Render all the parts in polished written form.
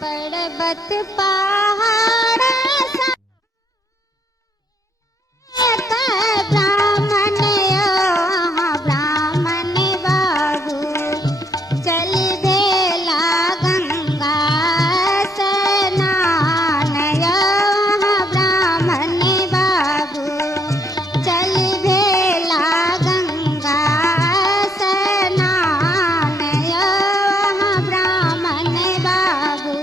पर्वत पहाड़ ब्राह्मण ब्राह्मण बाबू चल बेला गंगा स्नान ब्राह्मण बाबू चल बेला गंगा स्नान ब्राह्मण बाबू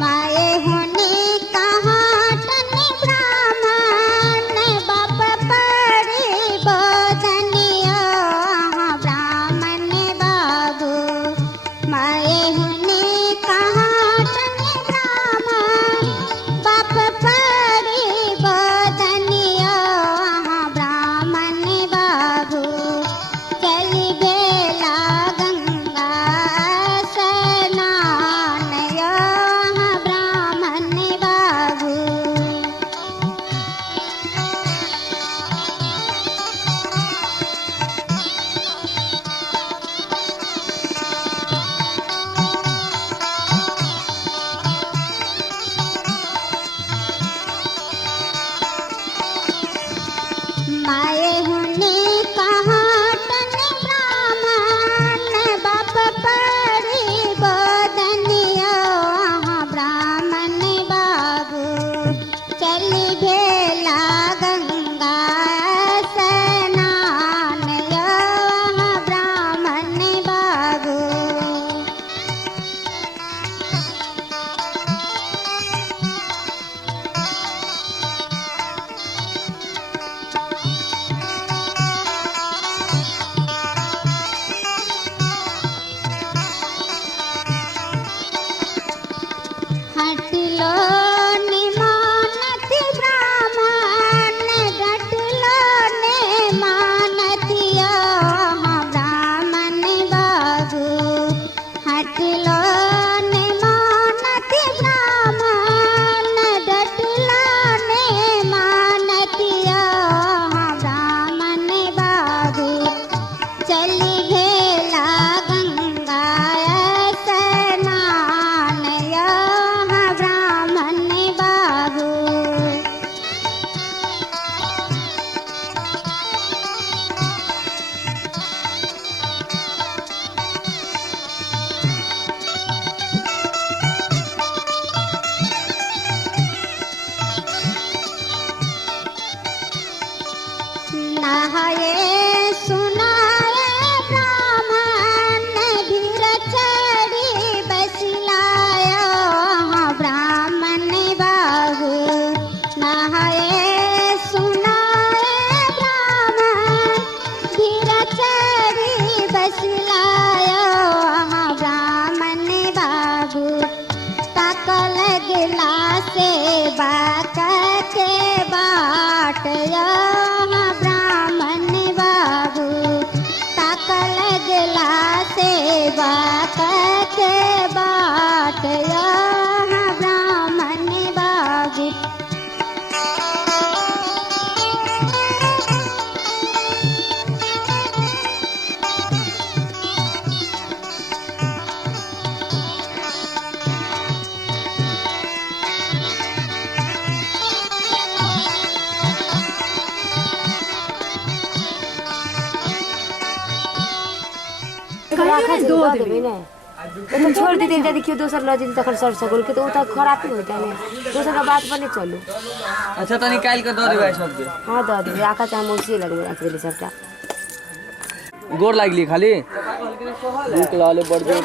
माए होने कहाँ तन ब्राह्मण बाप पड़े बदनिया ब्राह्मण बाबू माए होने कहाँ तन ब्राह्मण बाप पड़े बदनिया ब्राह्मण बाबू चल बेला गंगा स्नान ब्राह्मण बाबू माए होने कहाँ तन ब्राह्मण बाप पड़े बदनिया ब्राह्मण बाबू चल बेला गंगा स्नान ब्राह्मण बाबू हटलो निमानति ब्राह्मण डटलो ने मानतिया ब्राह्मण बाबू हटलो निमानति ब्राह्मण डटलो ने मानतिया ब्राह्मण बाबू चल भेला गंगा स्नान ब्राह्मण बाबू नहाए सुनाए ब्राह्मण भीर चढ़ी बसिलाया ब्राह्मण बाबू नहाए सुनाए ब्राह्मण भीर चढ़ी बसिलाया ब्राह्मण बाबू ताकल गिला से बाकते बाट ब्राह्मण बाबू ताकल गिला से बाकते बाट ब्राह्मण बाबू तो छोड़ दी दिन देखियो दोसर ल दिन तखन सर सकल के तो उता खराब हो जाने दोसर का बात बने चलो अच्छा त निकाल के द देबै सब के हां द दे आका चाहे मौसी लगबे राख देली सबटा गोर लागली खाली भूख लाले बड़ जोर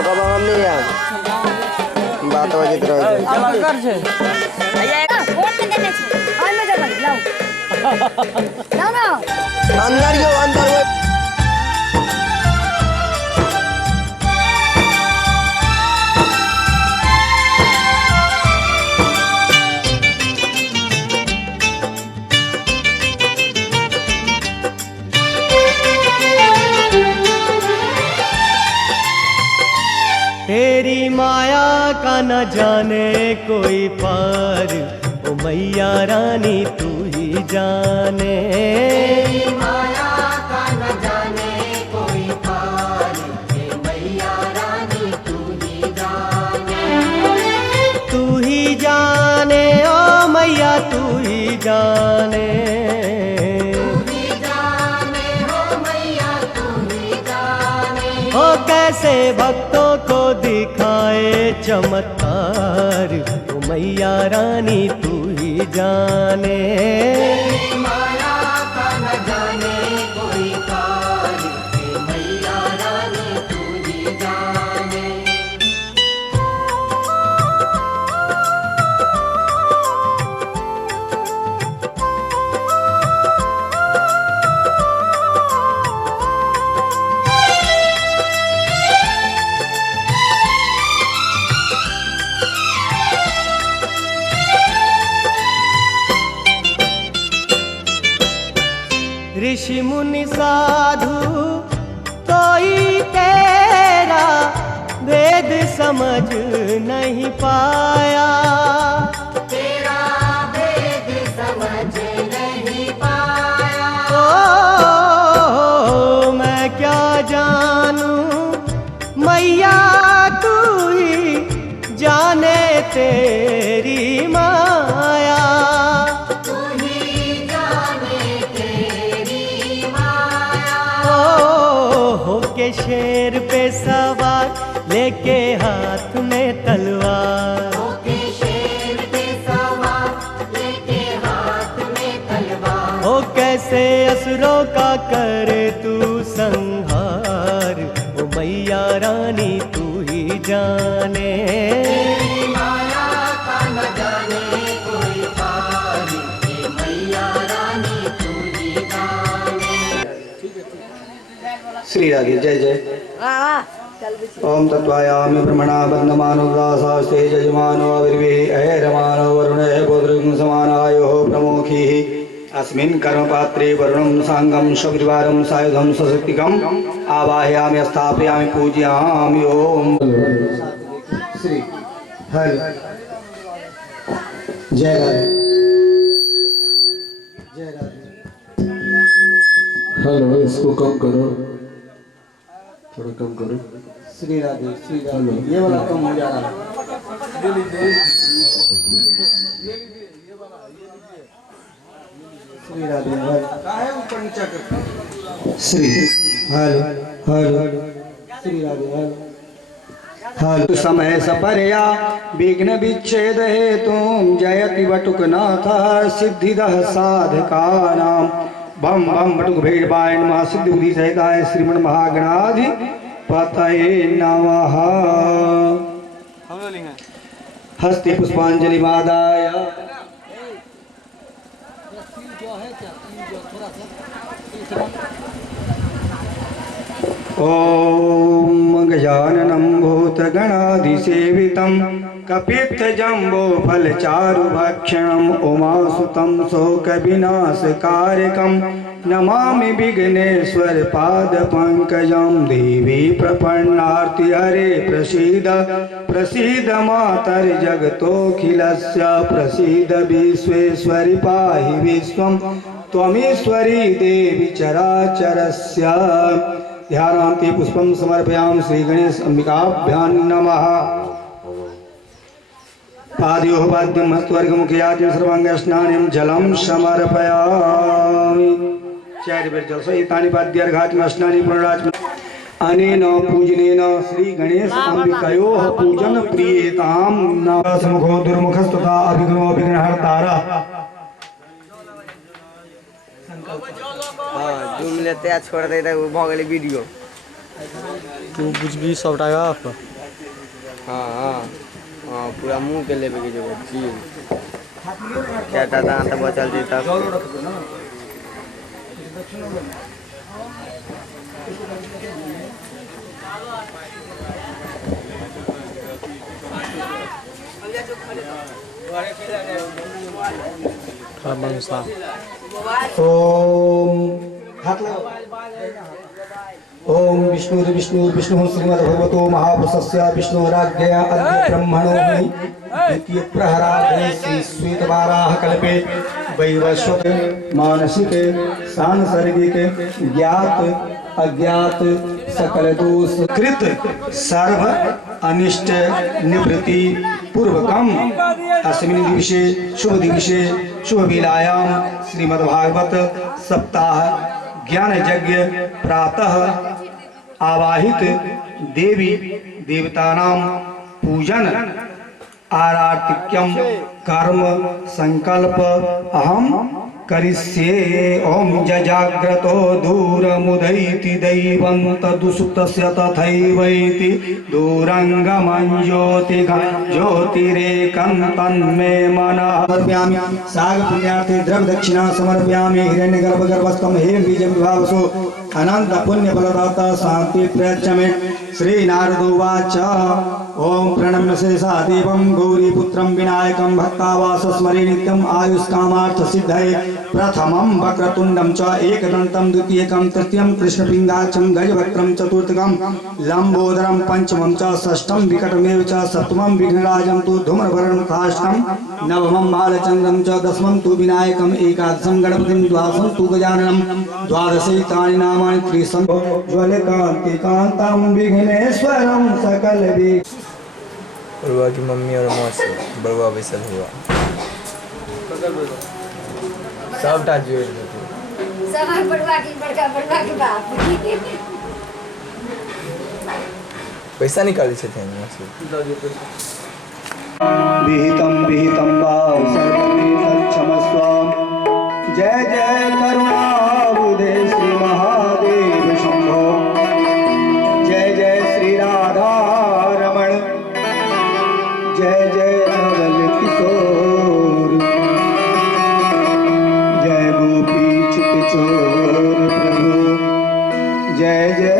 कब हम नहीं यार बात बजित रहे कर छे वोट के देने छे आइ में जगह लाओ लाओ ना अंदर जो अंदर वो तेरी माया का न जाने कोई पार, ओ मैया रानी तू ही जाने। तेरी माया का न जाने कोई पार, हे मैया रानी तू ही जाने। तू ही जाने ओ मैया तू ही जाने। ओ कैसे भक्तों को दिखाए चमत्कार, ओ मैया रानी तू ही जाने। माया का न जाने कोई पार, हे मैया रानी तू ही जाने। ऋषि मुनि साधु कोई तेरा वेद समझ नहीं पाया। तेरा वेद समझ नहीं पाया। ओ मैं क्या जानूं मैया तू ही जाने तेरी माया। के शेर पे सवार लेके हाथ में तलवार। के शेर पे सवार लेके हाथ में तलवार। ओ कैसे असुरों का करे तू संहार, ओ मैया रानी तू ही जाने। तेरी माया का न जाने कोई पार, हे मैया रानी तू ही जाने। श्री राधे जय जय। ओम तत्वायामि ब्रह्मणा बन्धमानुदासास्ते यजमानो अविर्भिः ऐरमानो वरुणः गोत्रं समानायो प्रमुखिः। अस्मिन् कर्मपात्रे वरुणं साङ्गं सपरिवारं सायुधं सशक्तिकम् आवाहयामि स्थापयामि पूजयामि। ओम श्री हरि जय राधे जय राधे। हेलो इसको कम करो, थोड़ा कम करो। श्री राधे ये वाला कम हो जा रहा है। Shri Radhe Shri hello hello Shri Radhe hello समय सपरया विघ्न विच्छेद हेतुम जयति वटुकनाथ सिद्धिदः साधकानां। बम बम बटुक भेड़बाय नमः सिद्धि बुद्धि सहिताय श्रीमन महागणाधि पतये नमः। हस्ते पुष्पांजलि मादाय ओम गजाननं भूतगणाधिसेवितं कपित्थजम्बोफलचारुभक्षणम् उमासुतं शोकविनाशकारकं नमामि विघ्नेश्वर पादपङ्कजं। देवी प्रपन्नार्ति हरे प्रसीद प्रसीद मातर्जगतोऽखिलस्य प्रसीद विश्वेश्वरि पाहि विश्वं त्वमीश्वरी देवी चराचरस्य। ध्यानान्ते पुष्पं समर्पयामि श्री गणेश अंबिकाभ्यां नमः। पादयोः वाद्यं हस्तवर्गमुखयाद्यं सर्वाङ्गस्नानं जलं समर्पयामि। चैर्यजलसहितानि पाद्यार्घात्मि स्नानि पुनरात्मनि। अनेन पूजनेन श्री गणेश अंबिकयोः पूजन प्रियतां नमः। समुखो दुर्मुखस्तथा अभिघ्नो विघ्नहर्तारः। जूम लेते छोड़ देते वीडियो तू बुझबी सबटा गप। हाँ हाँ हाँ पूरा मुंह के लेवे के जगह चीज क्या दांत बचल जी तक ओम विष्णु विष्णु श्रीमद्भगवतो महापुरुषस्य विष्णुराज्ञया अद्य ब्रह्मणो द्वितीय प्रहराधे श्री श्वेतवाराह कल्पे वैवस्वत मानसिक सांसर्गिक ज्ञात अज्ञात सकल दोष कृत सर्व अनिष्ट निवृत्ति पूर्वकम अस्मिन् दिवसे शुभ दिवसे शुभ वेलायां श्रीमद्भागवत सप्ताह ज्ञान यज्ञ प्रातः आवाहित देवी देवतानां पूजन आराधिक्यम कर्म संकल्प अहम करिष्ये। ओम जजाग्रतो दूरमुदैति दैवं तदुसुप्तस्य तथैवैति दूरंगमं ज्योतिरेकं तन्मे मनः समर्पयामि। साग पुण्यार्थे द्रव्य दक्षिणा समर्पयामि। हिरण्यगर्भगर्भस्थं हेम बीजं विभावसो अनंत पुण्य फलदाता शांति प्रयच्छमे। श्री नारदोवाच ओम प्रणम्य शेषा देवं गौरीपुत्रं विनायकं भक्तावास स्मरे नित्यं आयुष्कामार्थ सिद्धये। प्रथमं वक्रतुंडं च एकदन्तं द्वितीयकं तृतीयं कृष्णपिंगाक्षं गजवक्त्रं चतुर्थकं लंबोदरं पंचमं च षष्ठं विकटमेव च सप्तमं विघ्नराजं तु धूम्रवर्णं तथाष्टकं नवमं बालचन्द्रं च दशमं तु विनायकं एकादशं गणपतिं द्वादशं तु गजाननं द्वादशैतानि नामानि त्रिशतं ज्वलकान्तिकान्तं विघ्नेश्वरं सकल बड़ुआ की मम्मी और मौसी बड़ुआ विसल हुआ सब जोड़ सब बड़ुआ की बाप पैसा निकाली से थे विहितं विहितं वा सर्वमेतत् क्षमस्व। जय जय करुणाबुधे श्री महादेव शंभो। जय जय श्री राधा रमण। जय जय नवल किशोर। जय गोपी चित चोर प्रभु। जय जय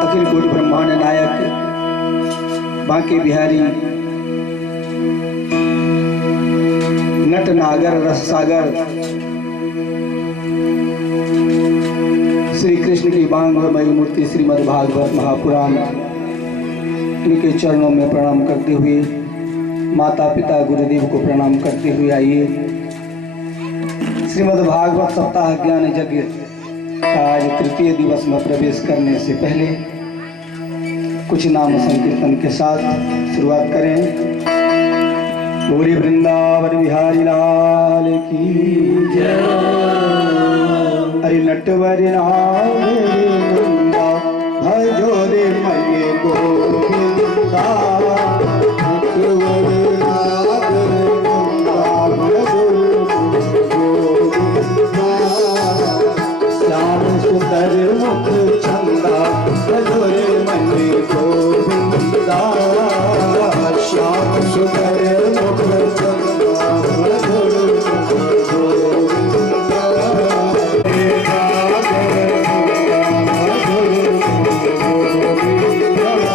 अखिल कोटि ब्रह्मांड नायक बांके बिहारी नट नागर रस सागर श्री कृष्ण की बांगमयी मूर्ति श्रीमद् भागवत महापुराण इनके चरणों में प्रणाम करते हुए माता पिता गुरुदेव को प्रणाम करते हुए आइए श्रीमद् भागवत सप्ताह ज्ञान यज्ञ का आज तृतीय दिवस में प्रवेश करने से पहले कुछ नाम संकीर्तन के साथ शुरुआत करें। पूरी वृंदावन बिहारी लाल की जय। अरे नटवर नाम भजो रे मये गोविंदा। सुंदर मुख चंदा भजो रे मये गोविंदा। श्याम सुंदर मुख चंदा भजो रे गोविंदा।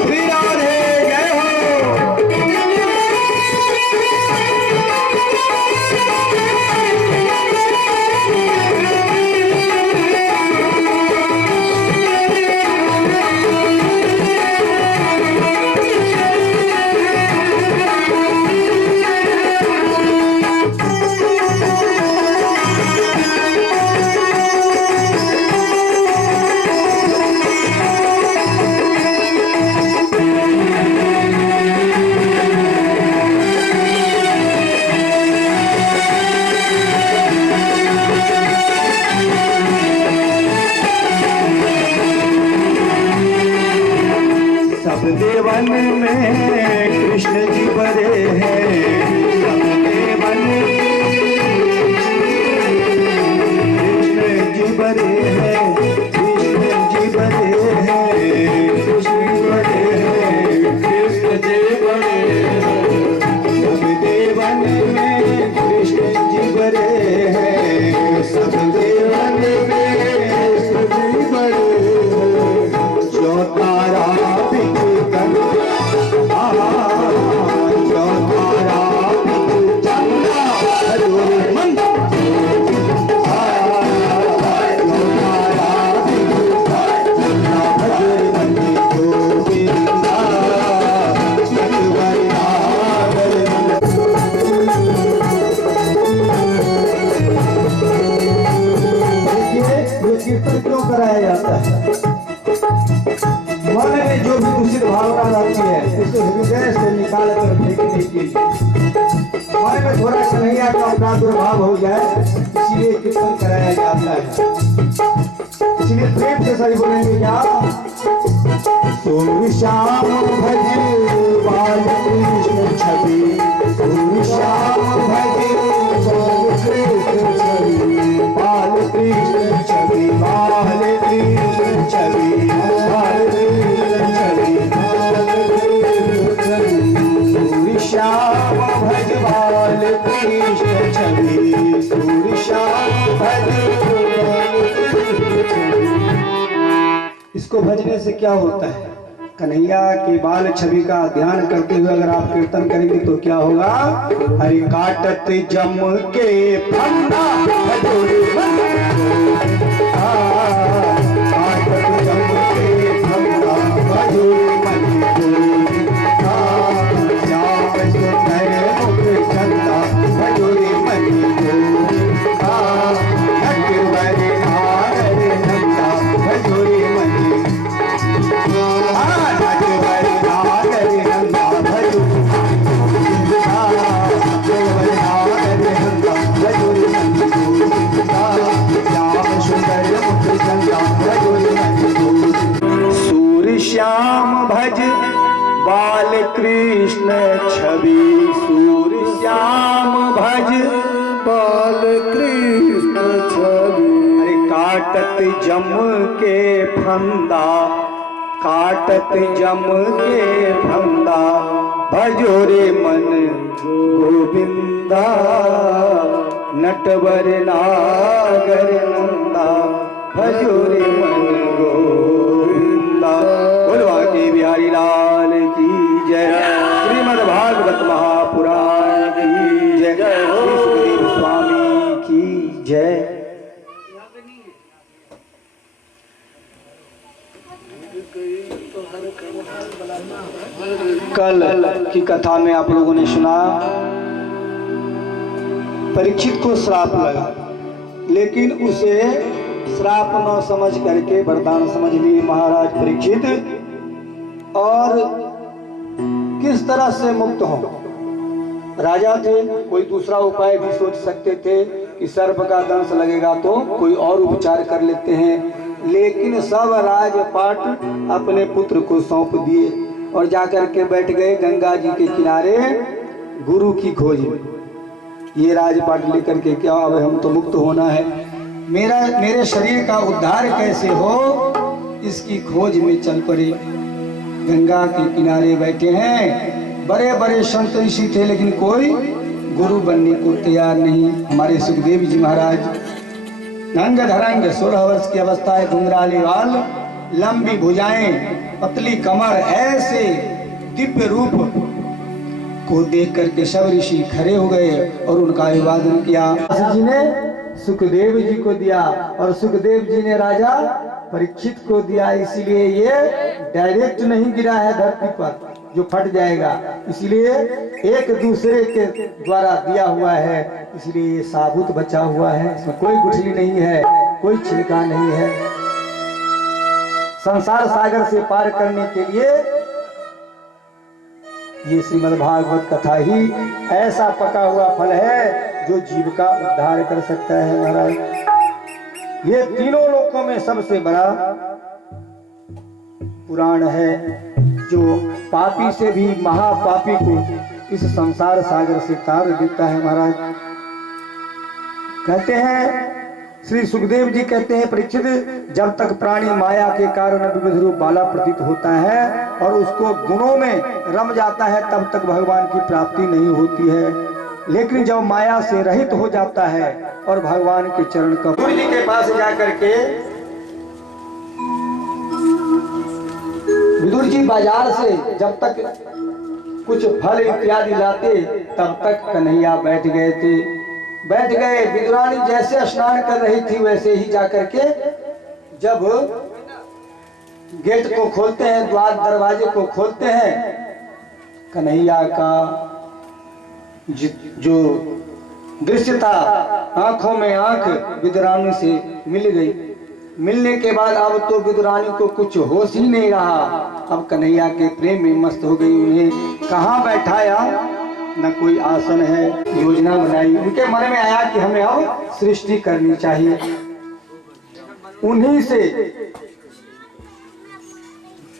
श्री राधे जय हो। सब देवन में कृष्ण जी बड़े हैं। सब देवन कृष्ण जी बड़े हैं। जाता है। मन में जो भी दूषित भावना रहती है उसे हृदय से निकाल कर फेंकने के लिए मन में थोड़ा कन्हैया का प्रादुर्भाव हो जाए, इसलिए कीर्तन कराया जाता है। इसलिए प्रेम से सही बोलेंगे क्या? सूर्य श्याम भज बाल कृष्ण छवि, सूर्य श्याम भज बाल कृष्ण छवि, बाल कृष्ण छवि, बाल कृष्ण छवि, बाल कृष्ण छवि, सूर्य श्याम भज बाल कृष्ण छवि, सूर्य श्याम भज बाल कृष्ण छवि। इसको भजने से क्या होता है? कन्हैया की बाल छवि का ध्यान करते हुए अगर आप कीर्तन करेंगे तो क्या होगा? हरि काटत जम के फंदा भजोरे मन, काटत जम के फंदा भजोरे मन को, श्याम सुंदर मुख चंदा भजोरे मन को, नटवर नागर नंदा भजोरे मन को, सूर्य श्याम भज बाल कृष्ण छवि, सूर्य श्याम भज बाल कृष्ण छवि। अरे काटत जम के फंदा, काटत जम के फंदा भजोरे मन गोविंदा, नटवर नागर नंदा भजोरे मन गोविंदा। बोलवा के बिहारी लाल की जय, श्रीमद् भागवत महापुराण की जय, श्री सुखदेव स्वामी की जय। कल की कथा में आप लोगों ने सुना परीक्षित को श्राप लगा, लेकिन उसे श्राप न समझ करके वरदान समझ लिए महाराज परीक्षित, और किस तरह से मुक्त हो। राजा थे, कोई दूसरा उपाय भी सोच सकते थे कि सर्प का दंश लगेगा तो कोई और उपचार कर लेते हैं, लेकिन सब राजपाट अपने पुत्र को सौंप दिए और जाकर के बैठ गए गंगा जी के किनारे गुरु की खोज में। ये राजपाट लेकर के क्या, अब हम तो मुक्त होना है, मेरे शरीर का उद्धार कैसे हो, इसकी खोज में चल पड़े। गंगा के किनारे बैठे हैं, बड़े बड़े संत ऋषि थे, लेकिन कोई गुरु बनने को तैयार नहीं। हमारे सुखदेव जी महाराज नंग धरंग 16 वर्ष की अवस्था है, घुंघराले बाल, लंबी भुजाएं, पतली कमर, ऐसे दिव्य रूप को देख करके सब ऋषि खड़े हो गए और उनका अभिवादन किया। जी ने सुखदेव जी को दिया और सुखदेव जी ने राजा परीक्षित को दिया, इसीलिए ये डायरेक्ट नहीं गिरा है धरती पर जो फट जाएगा, इसलिए एक दूसरे के द्वारा दिया हुआ है, इसलिए ये साबुत बचा हुआ है, इसमें कोई गुठली नहीं है, कोई छिलका नहीं है। संसार सागर से पार करने के लिए ये श्रीमद् भागवत कथा ही ऐसा पका हुआ फल है जो जीव का उद्धार कर सकता है। महाराज ये तीनों लोकों में सबसे बड़ा पुराण है, जो पापी से भी महापापी को इस संसार सागर से तार देता है। महाराज कहते हैं, श्री सुखदेव जी कहते हैं, परीक्षित, जब तक प्राणी माया के कारण विविध रूप वाला प्रतीत होता है और उसको गुणों में रम जाता है, तब तक भगवान की प्राप्ति नहीं होती है, लेकिन जब माया से रहित हो जाता है और भगवान के चरण का गुरु जी के पास जाकर के विदुर जी बाजार से जब तक कुछ फल इत्यादि लाते तब तक कन्हैया बैठ गए थे। बैठ गए, विदुरानी जैसे स्नान कर रही थी वैसे ही जाकर के जब गेट को खोलते हैं, द्वार दरवाजे को खोलते हैं, कन्हैया का जो दृश्य था, आंखों में आंख विदुरानी से मिल गई। मिलने के बाद अब तो विदुरानी को कुछ होश ही नहीं रहा। अब कन्हैया के प्रेम में मस्त हो गई। उन्हें कहाँ बैठाया, न कोई आसन है। योजना बनाई, उनके मन में आया कि हमें अब सृष्टि करनी चाहिए। उन्हीं से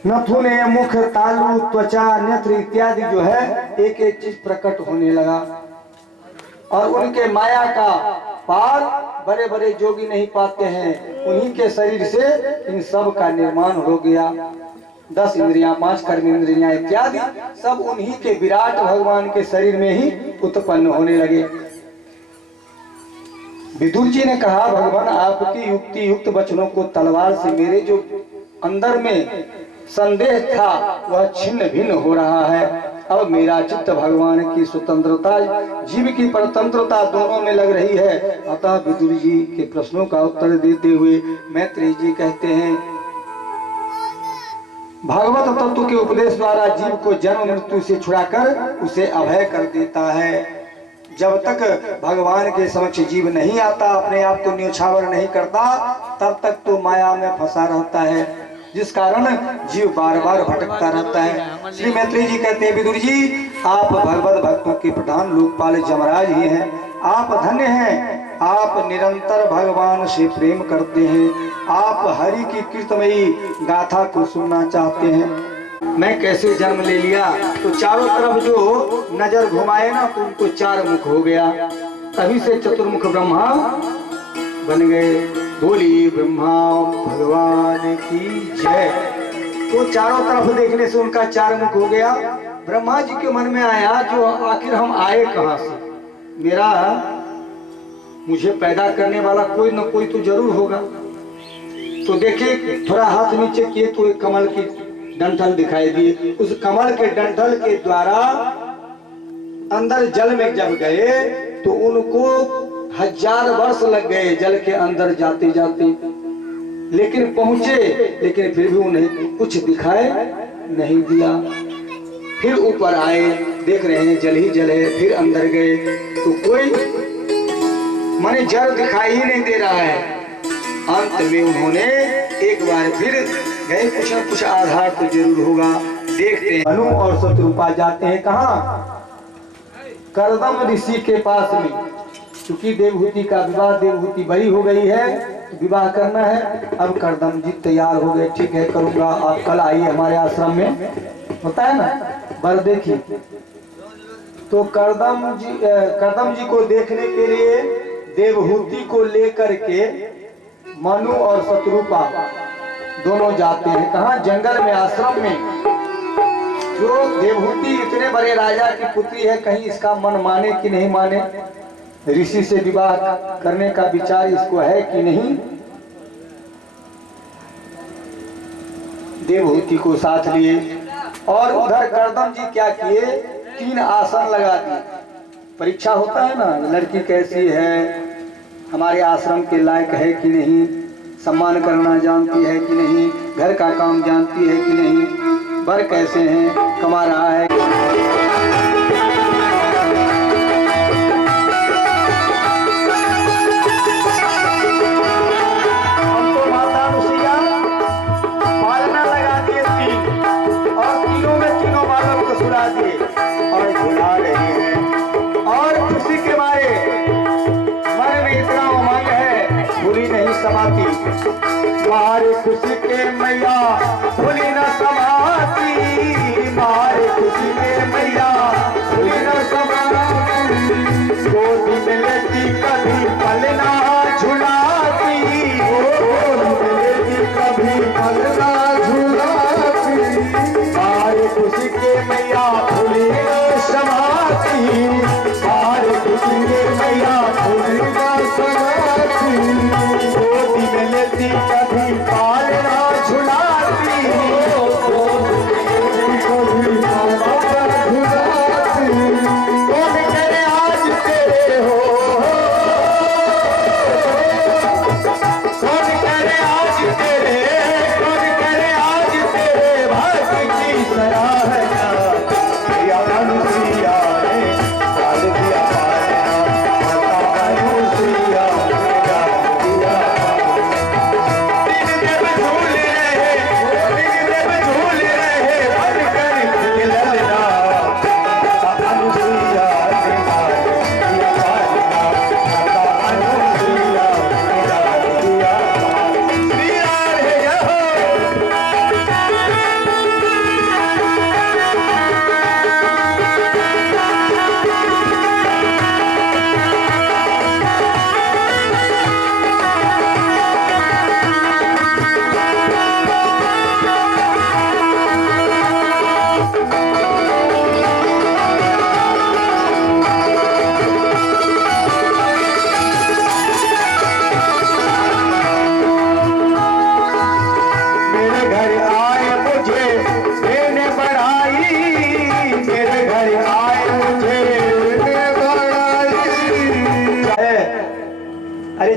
नथुने, मुख, तालु, त्वचा, नेत्र इत्यादि जो है एक एक चीज प्रकट होने लगा। और उनके माया का पार बड़े बड़े जोगी नहीं पाते हैं। उन्हीं के शरीर से इन सब का निर्माण हो गया। 10 इंद्रियां, 5 कर्म इंद्रियां इत्यादि सब उन्हीं के विराट भगवान के शरीर में ही उत्पन्न होने लगे। विदुर जी ने कहा, भगवान आपकी युक्ति युक्त वचनों को तलवार से मेरे जो अंदर में संदेह था वह छिन्न भिन्न हो रहा है। अब मेरा चित्त भगवान की स्वतंत्रता, जीव की परतंत्रता दोनों में लग रही है। अतः विदुर जी के प्रश्नों का उत्तर देते हुए मैत्रेय जी कहते हैं, भागवत तत्व के उपदेश द्वारा जीव को जन्म मृत्यु से छुड़ाकर उसे अभय कर देता है। जब तक भगवान के समक्ष जीव नहीं आता, अपने आप को न्योछावर नहीं करता, तब तक तो माया में फंसा रहता है, जिस कारण जीव बार बार भटकता रहता है। श्री मैत्रेय जी कहते हैं, विदुर जी आप भगवत भक्तों के प्रधान लोकपाल जमराज ही हैं। आप धन्य हैं, आप निरंतर भगवान से प्रेम करते हैं। आप हरि की कीर्तमयी गाथा को सुनना चाहते हैं। मैं कैसे जन्म ले लिया, तो चारों तरफ जो नजर घुमाए ना तो उनको 4 मुख हो गया। तभी से चतुर्मुख ब्रह्मा बन गए। बोली ब्रह्मा भगवान की जय। तो चारों तरफ देखने से उनका 4 मुख हो गया। ब्रह्मा जी के मन में आया, जो आखिर हम आए कहाँ से, मुझे पैदा करने वाला कोई न कोई तो जरूर होगा। तो देखिए, थोड़ा हाथ नीचे किए तो एक कमल की डंठल दिखाई दी। उस कमल के डंठल के द्वारा अंदर जल में जब गए तो उनको 1000 वर्ष लग गए जल के अंदर जाते जाते, लेकिन पहुंचे, लेकिन फिर भी उन्हें कुछ दिखाई नहीं दिया। फिर ऊपर आए, देख रहे हैं जल ही जल है। फिर अंदर गए तो कोई माने जल दिखाई ही नहीं दे रहा है। अंत में उन्होंने एक बार फिर गए, कुछ न कुछ आधार तो जरूर होगा। देखते हैं, मनु और शत्रुपा जाते हैं कहाँ, करदम ऋषि के पास में। क्योंकि देवहूति का विवाह, देवहूति बड़ी हो गई है तो विवाह करना है। अब करदम जी तैयार हो गए, ठीक है करूंगा, आप कल आइए हमारे आश्रम में, होता है ना बर देखिए। तो करदम जी को देखने के लिए देवहूति को लेकर के मनु और शत्रुपा दोनों जाते हैं। कहाँ, जंगल में, आश्रम में। जो देवहूति इतने बड़े राजा की पुत्री है, कहीं इसका मन माने कि नहीं माने, ऋषि से विवाह करने का विचार इसको है कि नहीं। देवहूति को साथ लिए और उधर करदम जी क्या किए, 3 आसन लगा दिए। परीक्षा होता है ना, लड़की कैसी है, हमारे आश्रम के लायक है कि नहीं, सम्मान करना जानती है कि नहीं, घर का काम जानती है कि नहीं, वर कैसे हैं, कमा रहा है। हमको माता मुसिया पालना लगा दिए 3 और तीनों में तीनों बालक को सुला दिए और झुला रही है। और खुशी के मारे मन में इतना उमंग है, भूली नहीं समाती। मारे खुशी के मैया भूली न समाती, मारे खुशी के मैया भूली न समाती। गोदी में लेती कभी पलना झुलाती, गोदी में लेती कभी पलना झुलाती। मारे खुशी के मैया भूली न समाती, मारे खुशी के मैया भूली न समाती। गोदी में लेती कभी पालना झुलाती, कभी पालना झुलाती। कौन करे आज तेरे हो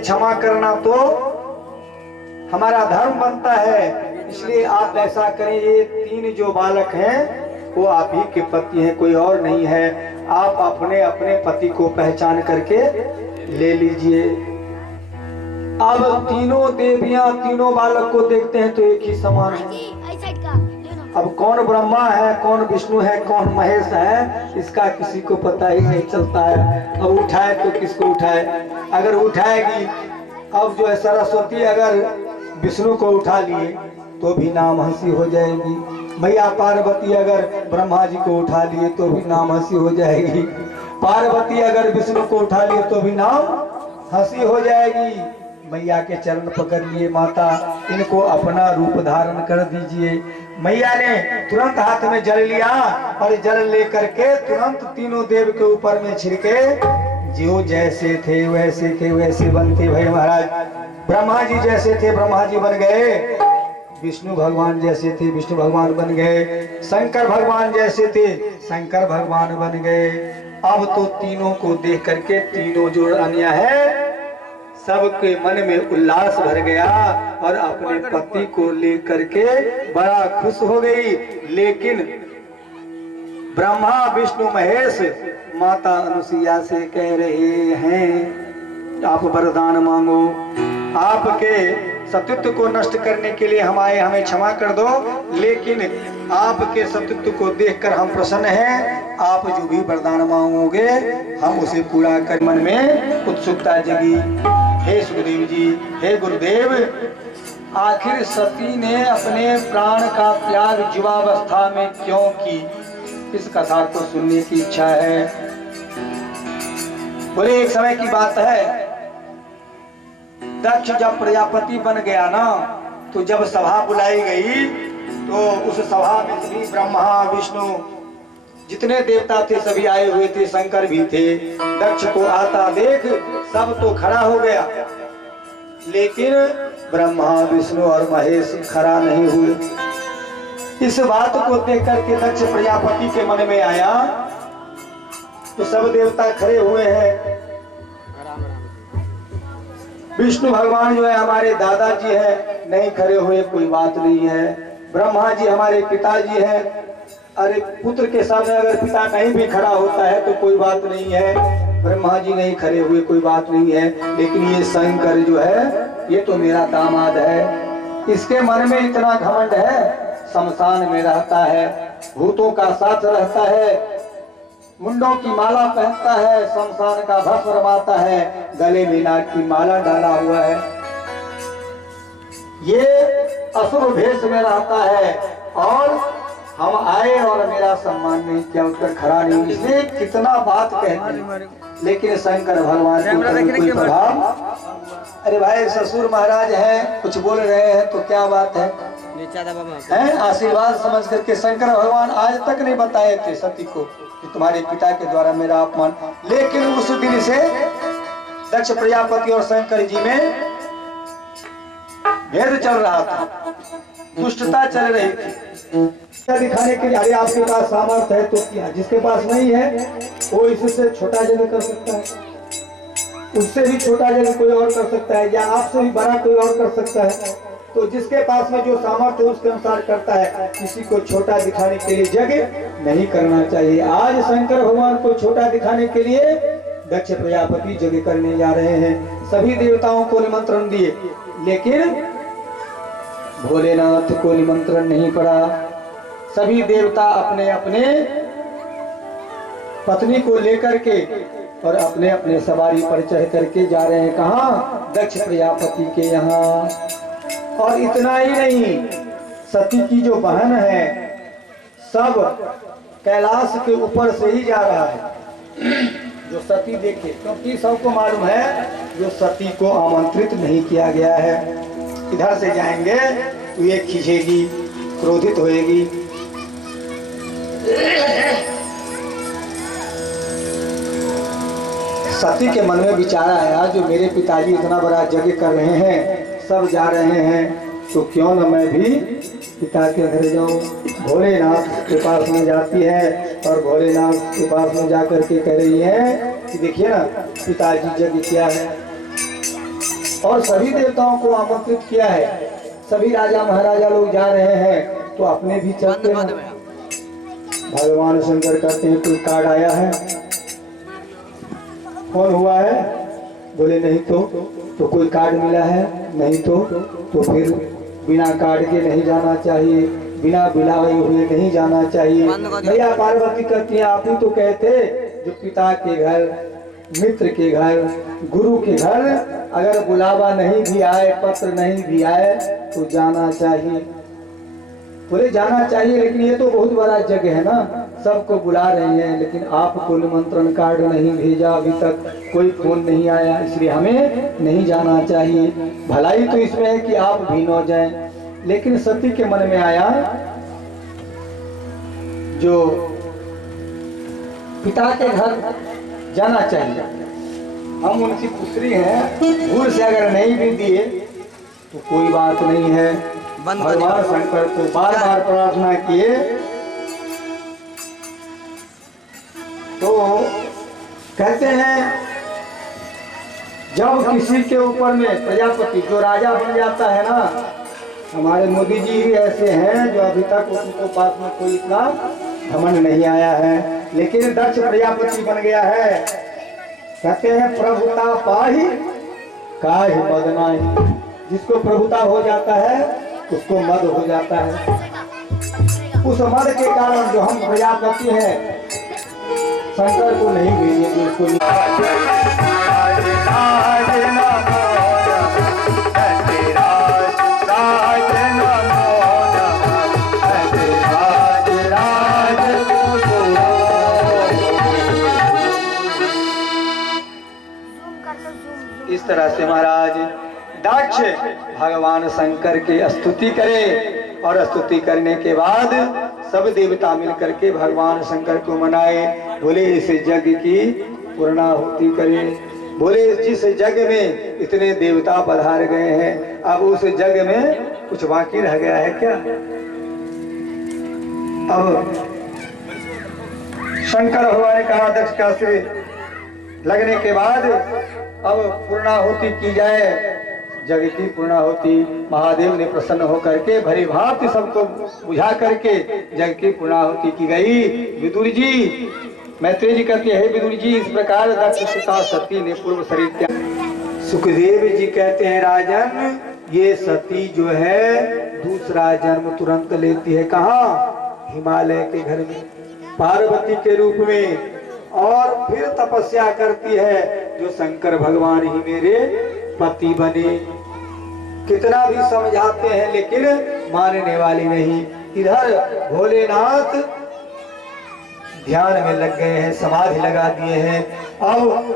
क्षमा करना तो हमारा धर्म बनता है, इसलिए आप ऐसा करें। ये 3 जो बालक हैं वो आप ही के पति हैं, कोई और नहीं है। आप अपने अपने पति को पहचान करके ले लीजिए। अब तीनों देवियां तीनों बालक को देखते हैं तो एक ही समान है। अब कौन ब्रह्मा है, कौन विष्णु है, कौन महेश है, इसका किसी को पता ही नहीं चलता है। अब उठाए तो किसको उठाए? अगर उठाएगी, अब जो है सरस्वती अगर विष्णु को उठा लिए तो भी नाम हंसी हो जाएगी। मैया पार्वती अगर ब्रह्मा जी को उठा लिए तो भी नाम हंसी हो जाएगी। पार्वती अगर विष्णु को उठा लिए तो भी नाम हंसी हो जाएगी। मैया के चरण पकड़ लिए, माता इनको अपना रूप धारण कर दीजिए। मैया ने तुरंत हाथ में जल लिया और जल लेकर के तुरंत तीनों देव के ऊपर में छिड़के। जो जैसे थे वैसे के वैसे बनते भई महाराज। ब्रह्मा जी जैसे थे ब्रह्मा जी बन गए, विष्णु भगवान जैसे थे विष्णु भगवान बन गए, शंकर भगवान जैसे थे शंकर भगवान बन गए। अब तो तीनों को देख करके तीनों जो रानियां है सबके मन में उल्लास भर गया और अपने पति को लेकर के बड़ा खुश हो गई। लेकिन ब्रह्मा विष्णु महेश माता अनुसुईया से कह रहे हैं आप वरदान मांगो, आपके सतीत्व को नष्ट करने के लिए हम आए, हमें क्षमा कर दो। लेकिन आपके सतीत्व को देखकर हम प्रसन्न हैं। आप जो भी वरदान मांगोगे हम उसे पूरा कर। मन में उत्सुकता जगी। हे सुखदेव जी, हे गुरुदेव, आखिर सती ने अपने प्राण का त्याग युवावस्था में क्यों की? इस कथा को सुनने की इच्छा है। बोले एक समय की बात है, दक्ष जब प्रजापति बन गया ना, तो जब सभा बुलाई गई तो उस सभा में सभी ब्रह्मा विष्णु जितने देवता थे सभी आए हुए थे, शंकर भी थे। दक्ष को आता देख सब तो खड़ा हो गया, लेकिन ब्रह्मा विष्णु और महेश खड़ा नहीं हुए। इस बात को देख करके दक्ष प्रजापति के मन में आया तो सब देवता खड़े हुए हैं। विष्णु भगवान जो है हमारे दादाजी है, नहीं खड़े हुए, कोई बात नहीं है। ब्रह्मा जी हमारे पिताजी हैं, अरे पुत्र के सामने अगर पिता नहीं भी खड़ा होता है तो कोई बात नहीं है। ब्रह्मा जी नहीं खड़े हुए, कोई बात नहीं है। लेकिन ये शंकर जो है ये तो मेरा दामाद है, इसके मन में इतना घमंड है। शमशान में रहता है, भूतों का साथ रहता है, मुंडों की माला पहनता है, शमशान का भस्म रमाता है, गले में नाग की माला डाला हुआ है। ये असुर भेष में रहता है और हम आए और मेरा सम्मान नहीं किया, उत्तर खड़ा नहीं, इसलिए कितना बात कहते। लेकिन शंकर भगवान को कोई प्रभाव। अरे भाई ससुर महाराज हैं, कुछ बोल रहे हैं तो क्या बात है, आशीर्वाद समझ करके शंकर भगवान आज तक नहीं बताए थे सती को कि तुम्हारे पिता के द्वारा मेरा अपमान। लेकिन उस दिन से दक्ष प्रजापति और शंकर जी में भेद चल रहा था, दुष्टता चल रही थी। दिखाने के लिए अरे आपके पास सामर्थ्य है तो क्या, जिसके पास नहीं है वो इससे छोटा जल कर सकता है, उससे भी छोटा जल कोई और कर सकता है, या आपसे भी बड़ा कोई और कर सकता है। तो जिसके पास में जो सामर्थ्य है उसके अनुसार करता है, किसी को छोटा दिखाने के लिए यज्ञ नहीं करना चाहिए। आज शंकर भगवान को छोटा दिखाने के लिए दक्ष प्रजापति यज्ञ करने जा रहे हैं। सभी देवताओं को निमंत्रण दिए, लेकिन भोलेनाथ को निमंत्रण नहीं पड़ा। सभी देवता अपने अपने पत्नी को लेकर के और अपने अपने सवारी पर चढ़ करके जा रहे हैं। कहाँ? दक्ष प्रजापति के यहाँ। और इतना ही नहीं, सती की जो बहन है सब कैलाश के ऊपर से ही जा रहा है जो सती देखे, क्योंकि सबको मालूम है जो सती को आमंत्रित नहीं किया गया है। इधर से जाएंगे तो ये खींचेगी, क्रोधित होएगी। सती के मन में विचार आया जो मेरे पिताजी इतना बड़ा यज्ञ कर रहे हैं, सब जा रहे हैं, तो क्यों न मैं भी पिता के घर जाऊं। भोलेनाथ के पास में जाती है और भोलेनाथ के पास में जाकर के कह रही है कि देखिए ना पिताजी यज्ञ किया है। और सभी देवताओं को आमंत्रित किया है। सभी राजा महाराजा लोग जा रहे हैं तो अपने भी चलते हैं। भगवान शंकर कहते हैं कोई कार्ड आया है, कौन हुआ है? बोले नहीं तो कोई कार्ड मिला है? नहीं तो फिर बिना कार्ड के नहीं जाना चाहिए, बिना बुलाए हुए नहीं जाना चाहिए। भैया पार्वती कहती है आप ही तो कहते जो पिता के घर, मित्र के घर, गुरु के घर अगर बुलावा नहीं भी आए, पत्र नहीं भी आए तो जाना चाहिए। बोले जाना चाहिए, लेकिन ये तो बहुत बड़ा जगह है ना, सबको बुला रहे हैं, लेकिन आपको निमंत्रण कार्ड नहीं भेजा, अभी तक कोई फोन नहीं आया, इसलिए हमें नहीं जाना चाहिए। भलाई तो इसमें है कि आप भी न जाएं। लेकिन सती के मन में आया जो पिता के घर जाना चाहिए, हम उनकी पुत्री हैं, भूल से अगर नहीं भी दिए तो कोई बात नहीं है। भगवान शंकर को बार बार प्रार्थना किए तो कहते हैं जब किसी के ऊपर में प्रजापति जो राजा बन जाता है ना, हमारे मोदी जी ही ऐसे हैं जो अभी तक उनको पास में कोई इतना घमंड नहीं आया है, लेकिन दक्ष प्रजापति बन गया है। कहते हैं प्रभुता पाही काहे मद नाही, जिसको प्रभुता हो जाता है उसको मद हो जाता है। उस मद के कारण जो हम प्रजापति हैं शंकर को नहीं भेजेंगे, उसको इस तरह से महाराज दक्ष भगवान शंकर की स्तुति करे और स्तुति करने के बाद सब देवता मिलकर के भगवान शंकर को मनाए। बोले इस यज्ञ की पूर्णाहुति करे। बोले जिस यज्ञ में इतने देवता पधार गए हैं, अब उस यज्ञ में कुछ बाकी रह गया है क्या? अब शंकर भगवान ने कहा दक्ष का से लगने के बाद अब पूर्णाहुति की जाए। जग की पूर्णाहुति महादेव ने प्रसन्न होकर के भरी भांति सबको बुझा करके जग की पूर्णाहुति की गई। विदुर जी, मैत्रेय जी कहते हैं विदुर जी इस प्रकार दक्ष सुता सती ने पूर्व शरीर त्याग। सुखदेव जी कहते हैं राजन ये सती जो है दूसरा जन्म तुरंत लेती है। कहाँ? हिमालय के घर में पार्वती के रूप में, और फिर तपस्या करती है जो शंकर भगवान ही मेरे पति बने। कितना भी समझाते हैं लेकिन मानने वाली नहीं। इधर भोलेनाथ ध्यान में लग गए हैं, समाधि लगा दिए हैं। अब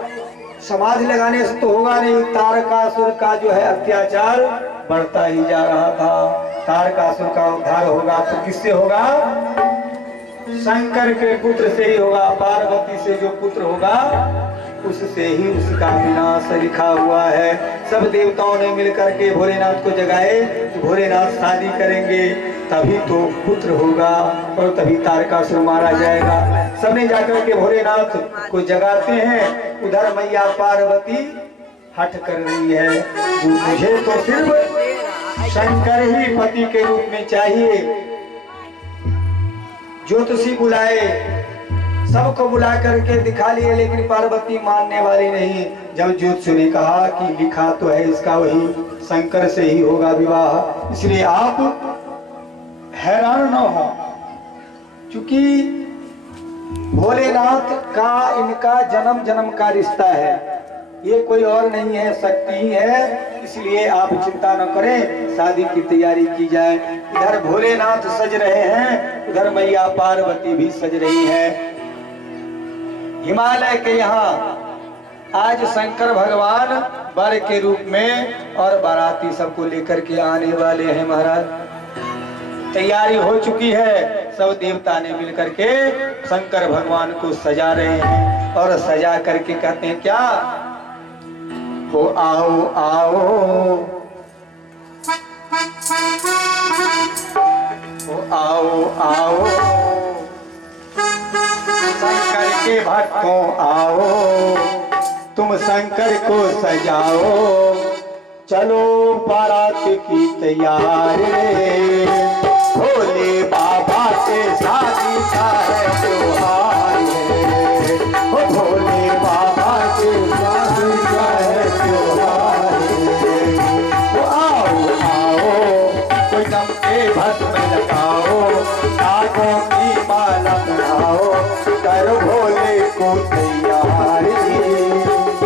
समाधि लगाने से तो होगा नहीं, तारकासुर का जो है अत्याचार बढ़ता ही जा रहा था। तारकासुर का उद्धार होगा तो किससे होगा? शंकर के पुत्र से ही होगा। पार्वती से जो पुत्र होगा उससे ही उसका विनाश लिखा हुआ है। सब देवताओं ने मिलकर के भोलेनाथ को जगाए, तो भोलेनाथ शादी करेंगे तभी तो पुत्र होगा और तभी तारकासुर मारा जाएगा। सबने जाकर के भोलेनाथ को जगाते हैं। उधर मैया पार्वती हठ कर रही है, मुझे तो सिर्फ शंकर ही पति के रूप में चाहिए। ज्योतिषी बुलाए, सबको बुला करके दिखा लिए, लेकिन पार्वती मानने वाली नहीं। जब ज्योतिषी ने कहा कि लिखा तो है इसका वही शंकर से ही होगा विवाह, इसलिए आप हैरान न हो, क्योंकि भोलेनाथ का इनका जन्म जन्म का रिश्ता है, ये कोई और नहीं है, शक्ति ही है। इसलिए आप चिंता न करें, शादी की तैयारी की जाए। इधर भोलेनाथ सज रहे हैं, उधर मैया पार्वती भी सज रही है। हिमालय के यहाँ आज शंकर भगवान वर के रूप में और बाराती सबको लेकर के आने वाले हैं। महाराज तैयारी हो चुकी है, सब देवता ने मिलकर के शंकर भगवान को सजा रहे हैं और सजा करके कहते हैं क्या? ओ आओ आओ, ओ आओ आओ, शंकर के भक्तों आओ, तुम शंकर को सजाओ, चलो बारात की तैयारी रे, भोले बाबा के शादी का है त्योहार रे, ओ भोले बाबा के शादी का है त्योहार रे। ओ आओ आओ कोई दम के भस्म लगाओ, नागों की माला बनाओ, करो भोले को तैयारी,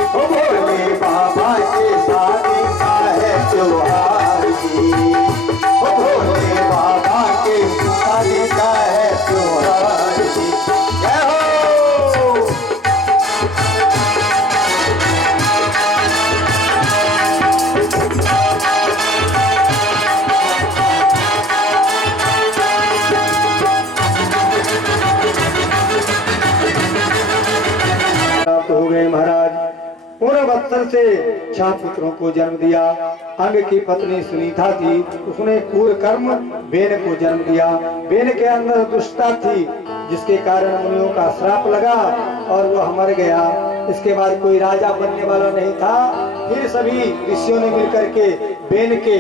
ओ भोले बाबा के शादी का है त्योहार, ओ भोले बाबा के शादी का है त्योहार। जय हो। प्राप्त हो गए महाराज। पूर्ण वत्सर से 6 पुत्रों को जन्म दिया। अंग की पत्नी सुनीता थी, उसने क्रूर कर्म बेन को जन्म दिया। बेन के अंदर दुष्टता थी, जिसके कारण मुनियों का श्राप लगा और वह मर गया। इसके बाद कोई राजा बनने वाला नहीं था। फिर सभी ऋषियों ने मिलकर के बेन के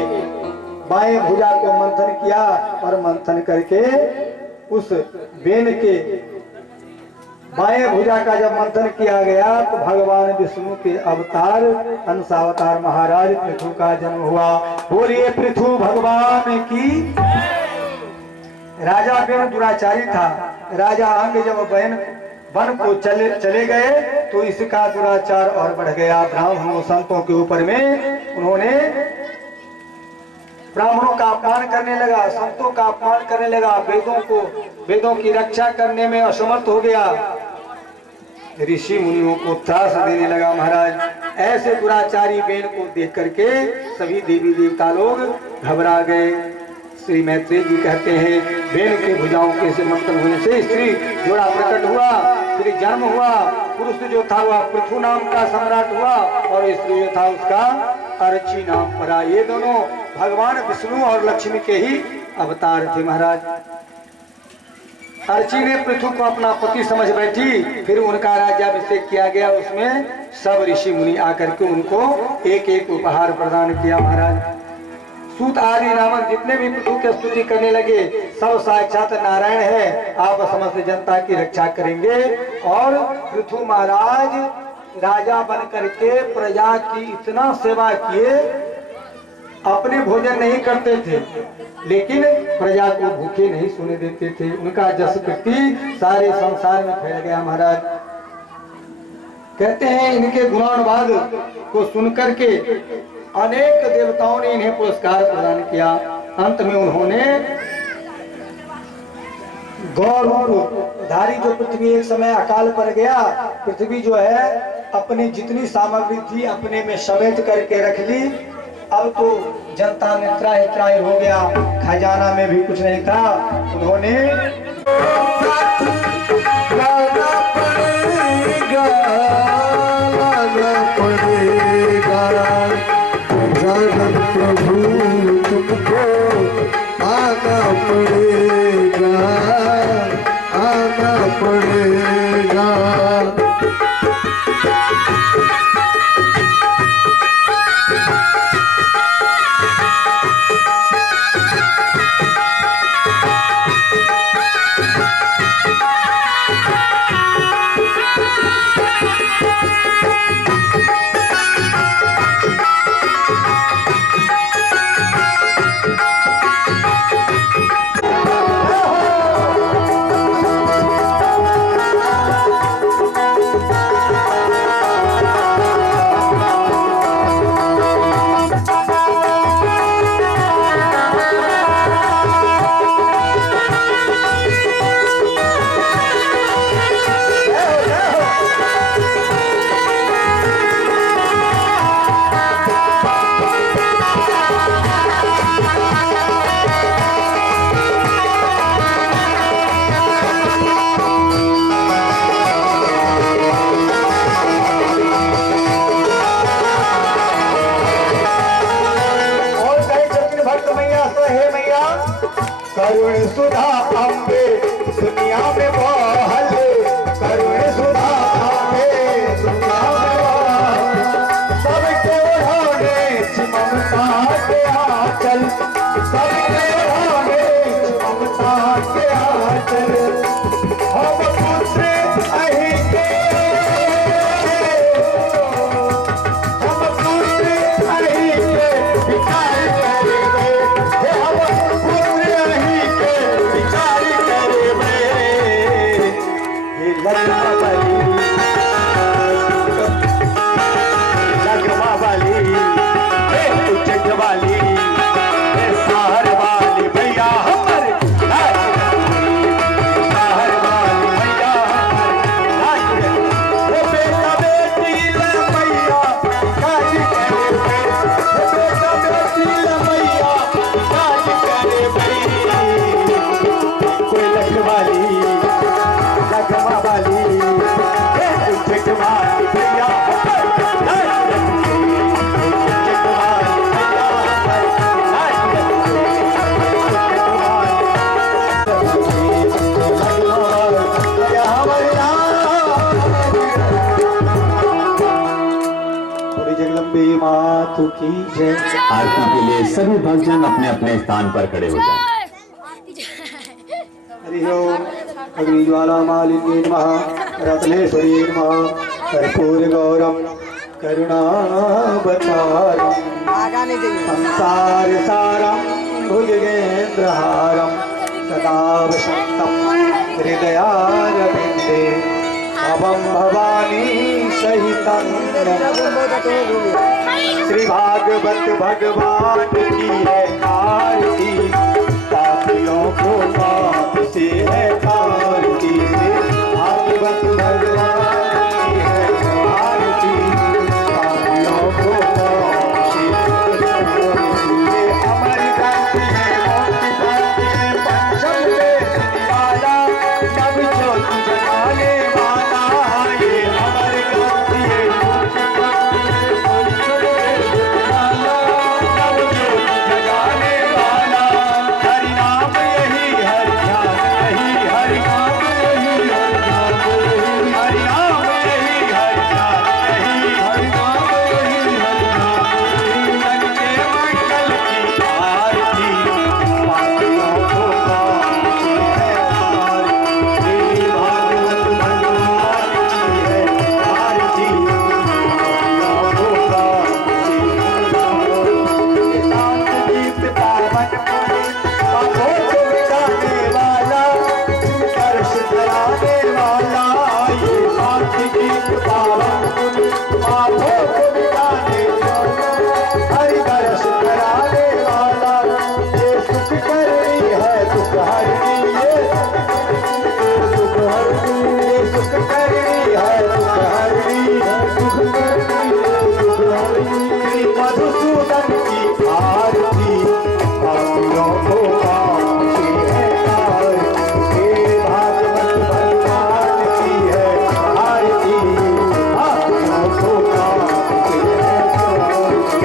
बाएं भुजा को मंथन किया और मंथन करके उस बेन के बाएं भुजा का जब मंथन किया गया तो भगवान विष्णु के अवतार अंशावतार महाराज पृथु का जन्म हुआ। बोलिए पृथु भगवान की। राजा बेन दुराचारी था। राजा अंग जब वन को चले गए तो इसका दुराचार और बढ़ गया। ब्राह्मणों संतों के ऊपर में उन्होंने ब्राह्मणों का अपमान करने लगा, संतों का अपमान करने लगा, वेदों की रक्षा करने में असमर्थ हो गया। ऋषि मुनियों को त्रास देने लगा महाराज। ऐसे दुराचारी बेन को देख करके सभी देवी देवता लोग घबरा गए। श्री मैत्रेय जी कहते हैं बेन के भुजाओं के से मंथन होने से स्त्री जोड़ा प्रकट हुआ, फिर जन्म हुआ। पुरुष जो था वह पृथु नाम का सम्राट हुआ और स्त्री जो था उसका अर्ची नाम पड़ा। ये दोनों भगवान विष्णु और लक्ष्मी के ही अवतार थे महाराज। अर्ची ने पृथु को अपना पति समझ बैठी, फिर उनका राज्याभिषेक किया गया। उसमें सब ऋषि मुनि आकर के उनको एक एक उपहार प्रदान किया महाराज। सूत आदि नामक जितने भी पृथु की स्तुति करने लगे, सब साक्षात नारायण है, आप समस्त जनता की रक्षा करेंगे। और पृथु महाराज राजा बन करके प्रजा की इतना सेवा किए, अपने भोजन नहीं करते थे लेकिन प्रजा को भूखे नहीं सोने देते थे। उनका जस कीर्ति सारे संसार में फैल गया महाराज। कहते हैं इनके गुणानुवाद को सुनकर के अनेक देवताओं ने इन्हें पुरस्कार प्रदान किया। अंत में उन्होंने गौर धारी जो पृथ्वी एक समय अकाल पड़ गया, पृथ्वी जो है अपनी जितनी सामग्री थी अपने में समेट करके रख ली। अब तो जनता में त्राहि त्राहि हो गया, खजाना में भी कुछ नहीं था। उन्होंने प्रभु तुमको आना पड़ेगा, आना पड़ेगा। करुण सुधा अम्बे दुनिया में बहल, करुण सुधा अम्बे दुनिया में बहल, सबके ओढ़ाने चिमम की जय। आरती के लिए सभी भक्तजन अपने अपने स्थान पर खड़े हो जाएं। हरि ओम अग्निज्वाला मालिन्ये नमः रत्नेश्वरी नमः कर्पूर गौरम करुणावतारम संसार सारम भुजगेन्द्रहारम सदा वसन्तं हृदयारविन्दे भवं भवानी सहितं श्री भागवत भगवान की है आरती, पापियों को पाप से है आरती। भागवत भगवान की है आरती, पापियों को पाप से है आरती। अमर गाती है मोती गाती है पंचम वेद निराला, नव ज्योति जगाने वाला। ये अमर गाती है मोती गाती है पंचम वेद निराला, नव ज्योति जगाने वाला। हरि नाम यही हरि ध्यान यही, हरि नाम यही हरि ध्यान यही, हरि नाम यही हरि ध्यान यही, हरि नाम यही हरि ध्यान यही। जग के मंगल की आरती, पापियों को पाप से है आरती। भागवत भगवान की है आरती, पापियों को पाप से है आरती। शांत गीत पावन पुनि, पापों को मिटाने वाला, स्पर्श कराने वाला। ये शांत गीत पावन पुनि, पापों को मिटाने वाला, हरि दर्श कराने वाला। ये सुख करनी है दुख हरनी, ये सुख हरनी, ये सुख करनी है दुख हरनी, सुख करनी है दुख हरनी। श्री मधुसूदन की आरती, पापियों को पाप से है आरती। भागवत भगवान की है आरती, पापियों को पाप से है आरती।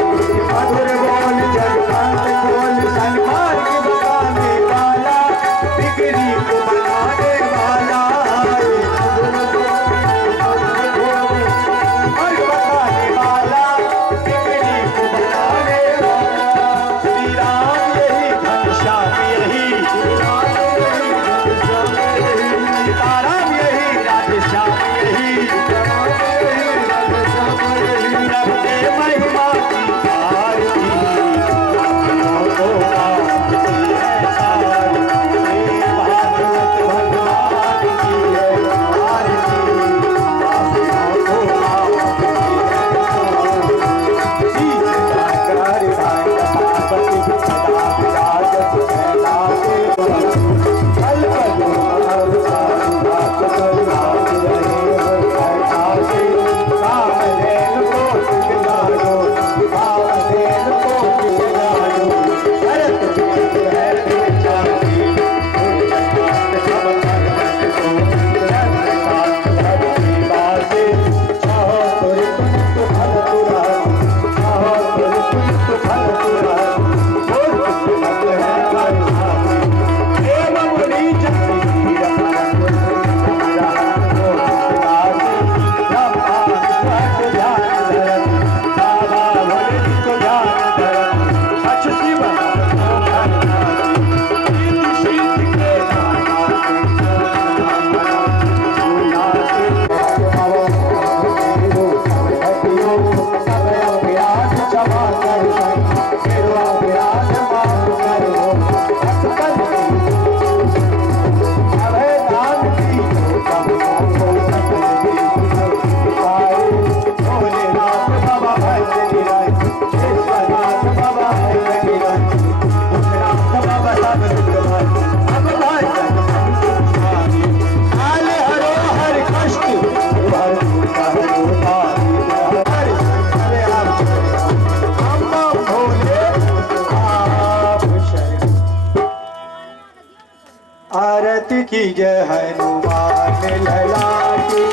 मधुर बोल जगवंत बोल, सन्मार्ग बताने वाला, बिगड़ी को बनाने वाला। मार्ग बताने वाला, बिगड़ी को बनाने वाला। श्री राम यही घनश्याम यही, श्री राम यही घनश्याम यही, सीताराम यही राधेश्याम यही, सीताराम यही राधेश्याम यही। रब दे महिमा की आरती, पापियों को पाप से है आरती। भागवत भगवान की है आरती, पापियों को पाप से है आरती। शीश झाकर भांग पार्वती सदा विराजत कैलासे पर, कल्पद्रुम अवतार रात करुणास रहे हर कैलासे। कामधेन को सिखलायो, कामधेन को सिखलायो, भरत वेद है बेचारी। दुर्जनकांत सब भगवत को, चंद्रकांत धरती बासे। चाहो तुर कुंत फल तुरा, चाहो तुर कुंत फल तुरा, जोर किस्मत है बरसाती। देव मुनि जति वीर परम समरहन को विलासी। ब्रह्मा विष्णु ध्यान धरन, बाबा भोले को ध्यान धरन, सच शिव धरनासी। रीति सिद्धि के दाता उल्लासी। भक्तियों सब अभियान क्षमा कर सक, मेरो अभियान माफ कर हो। अटकल की अभय दान की तो सबको को सकल की सारे। भोलेनाथ बाबा भक्त निराय, शेषनाथ बाबा भक्त निराय, भूतनाथ बाबा सब दुख भाई, अब भाई जग संसारी। आले हरो हर कष्ट हर दुख हरो तारी, हरि हरे राम हम भोले आप शरण। आरती की जय हनुमान लला की,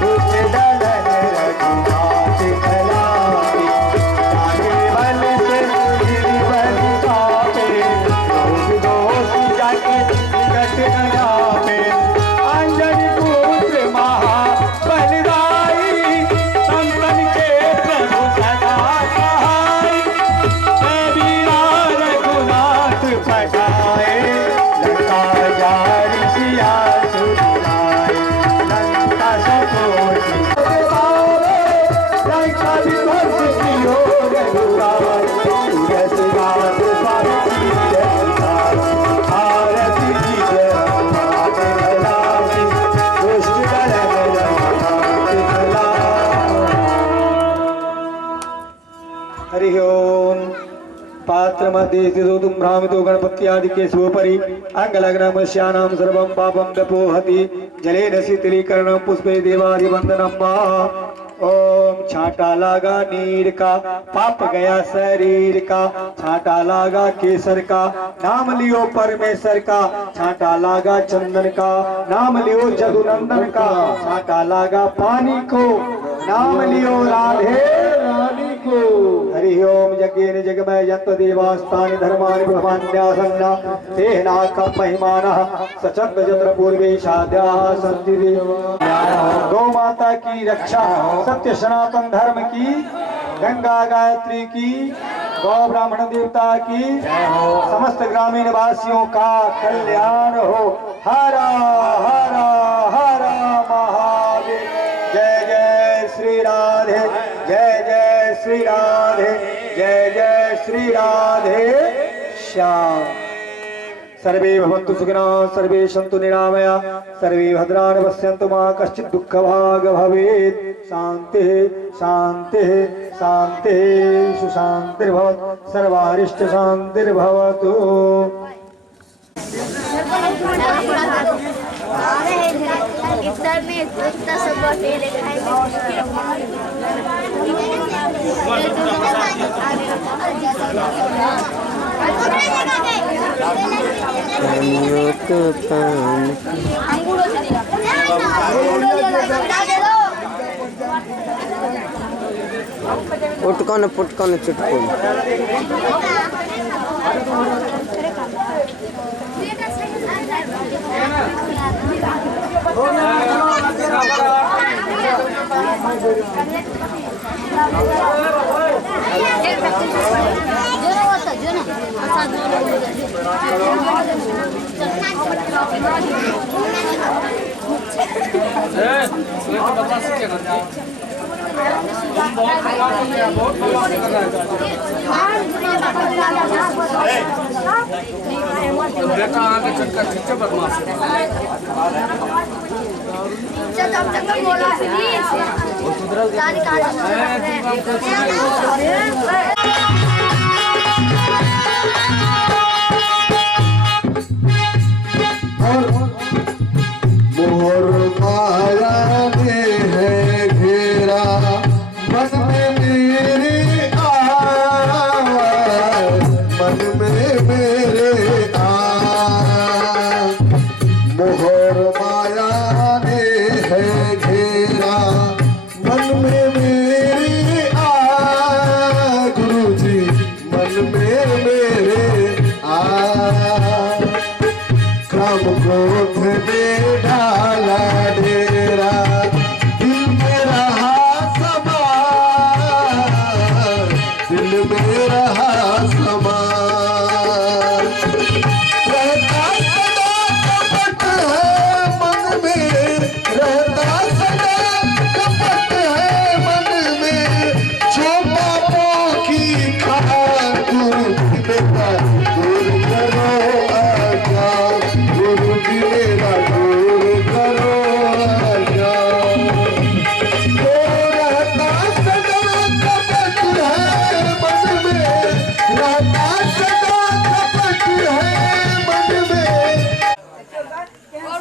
दुष्ट दलन रघुनाथ कला की। जाने बल से गिरिवन पापे, रोग दोष जाके निकट न जापे। अंजनी पुत्र महाबलदाई, संतन के प्रभु सदा सहाय। मध्ये स्थितो तुम भ्रामितो गणपत्यादि केशवोपरि अंगलग्नमस्यानां सर्वं पापं व्यपोहति जलेन शीतलीकरणं पुष्पे देवादिवन्दनं वा। ओम छांटा लागा नीर का पाप गया शरीर का, छांटा लागा केसर का नाम लियो परमेश्वर का, छांटा लागा चंदन का नाम लियो जदुनंदन का, छांटा लागा पानी को नाम लियो राधे रानी को। हरि ओम यज्ञेन जगमय यंत देवास्तानि धर्मानि ब्रह्मान्यासन्ना तेनाकं महिमानः सचंद चंद्र पूर्वेशाद्याः सन्ति। गौ माता की रक्षा, सत्य सनातन धर्म की, गंगा गायत्री की, गौ ब्राह्मण देवता की, समस्त ग्रामीण वासियों का कल्याण हो। हरा हरा हरा महादेव। जय जय श्री राधे, जय जय श्री राधे, जय जय श्री राधे श्याम। सर्वे भवन्तु सुखिनः, सर्वे सन्तु निरामया, सर्वे भद्राणि पश्यन्तु मा कश्चित् दुःखभाग् भवेत्। शान्तिः शान्तिः शान्तिः सुशान्तिर्भवतु, सर्वारिष्ट शान्तिर्भवतु। पुटकन पुटकन चुटकुल मोर माया ने है घेरा, मन में मेरे मन में मेरे मोहर माया ने है घेरा, मन में मेरे गुरुजी मन में मेरे काम क्रोध में डाला डेरा, दिल में रहा समा, दिल में रहा समा। रहता सदा कपट है मन में, रहता सदा कपट है मन में, जो पापों की खातूर बेटा दूर करो आजा, गुरु जी मेरा दूर करो आजा। तो रहता सदा कपट है मन में, रहता सदा कपट है मन में। और